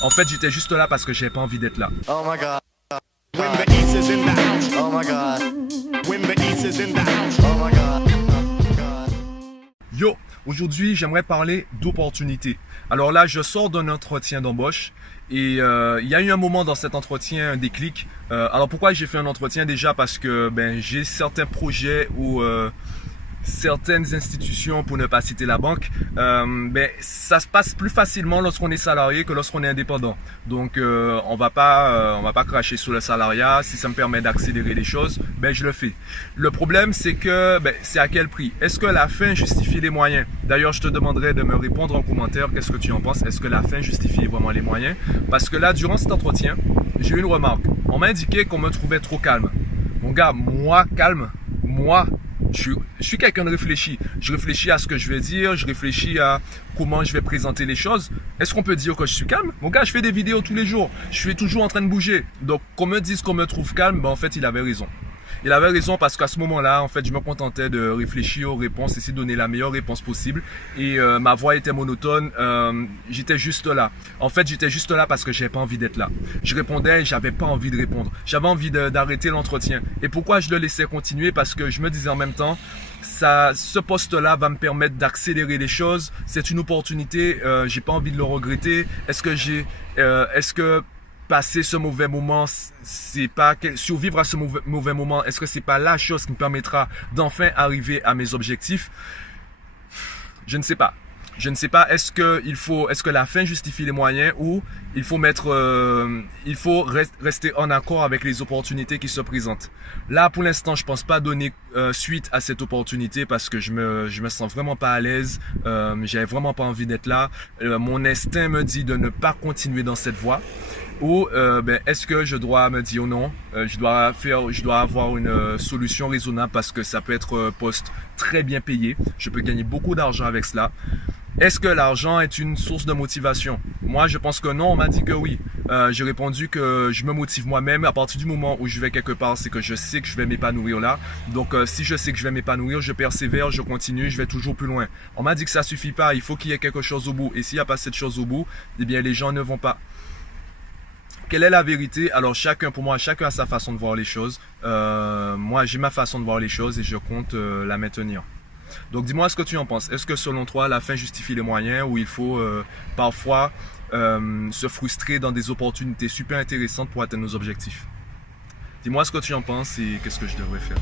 En fait, j'étais juste là parce que j'avais pas envie d'être là. Oh my god. When the East is in the house. Oh my god. When the East is in the house. Oh my god. Yo, aujourd'hui, j'aimerais parler d'opportunités. Alors là, je sors d'un entretien d'embauche et il y a eu un moment dans cet entretien, un déclic. Alors pourquoi j'ai fait un entretien? Déjà parce que j'ai certains projets où certaines institutions, pour ne pas citer la banque, ça se passe plus facilement lorsqu'on est salarié que lorsqu'on est indépendant. Donc on va pas cracher sur le salariat. Si ça me permet d'accélérer les choses, je le fais. Le problème, c'est que c'est à quel prix? Est-ce que la fin justifie les moyens? D'ailleurs, je te demanderai de me répondre en commentaire. Qu'est-ce que tu en penses? Est-ce que la fin justifie vraiment les moyens? Parce que là, durant cet entretien, j'ai eu une remarque. On m'a indiqué qu'on me trouvait trop calme. Mon gars, moi, calme, moi, je suis quelqu'un de réfléchi. Je réfléchis à ce que je vais dire, je réfléchis à comment je vais présenter les choses. Est-ce qu'on peut dire que je suis calme? Mon gars, je fais des vidéos tous les jours. Je suis toujours en train de bouger. Donc, qu'on me dise qu'on me trouve calme, en fait, il avait raison. Il avait raison parce qu'à ce moment-là, en fait, je me contentais de réfléchir aux réponses, essayer de donner la meilleure réponse possible. Et ma voix était monotone. J'étais juste là. En fait, j'étais juste là parce que j'avais pas envie d'être là. Je répondais, j'avais pas envie de répondre. J'avais envie d'arrêter l'entretien. Et pourquoi je le laissais continuer? Parce que je me disais en même temps, ce poste-là va me permettre d'accélérer les choses. C'est une opportunité. J'ai pas envie de le regretter. Est-ce que passer ce mauvais moment, c'est pas survivre à ce mauvais moment, est-ce que c'est pas la chose qui me permettra d'enfin arriver à mes objectifs? Je ne sais pas. Je ne sais pas, est-ce que la fin justifie les moyens ou il faut rester en accord avec les opportunités qui se présentent. Là, pour l'instant, je pense pas donner suite à cette opportunité parce que je me sens vraiment pas à l'aise. J'avais vraiment pas envie d'être là. Mon instinct me dit de ne pas continuer dans cette voie. Ou est-ce que je dois me dire non, je dois avoir une solution raisonnable parce que ça peut être un poste très bien payé. Je peux gagner beaucoup d'argent avec cela. Est-ce que l'argent est une source de motivation? Moi, je pense que non, on m'a dit que oui. J'ai répondu que je me motive moi-même. À partir du moment où je vais quelque part, c'est que je sais que je vais m'épanouir là. Donc, si je sais que je vais m'épanouir, je persévère, je continue, je vais toujours plus loin. On m'a dit que ça suffit pas, il faut qu'il y ait quelque chose au bout. Et s'il n'y a pas cette chose au bout, eh bien, les gens ne vont pas. Quelle est la vérité? Alors pour moi, chacun a sa façon de voir les choses. Moi, j'ai ma façon de voir les choses et je compte la maintenir. Donc dis-moi ce que tu en penses. Est-ce que selon toi, la fin justifie les moyens ou il faut parfois se frustrer dans des opportunités super intéressantes pour atteindre nos objectifs? Dis-moi ce que tu en penses et qu'est-ce que je devrais faire.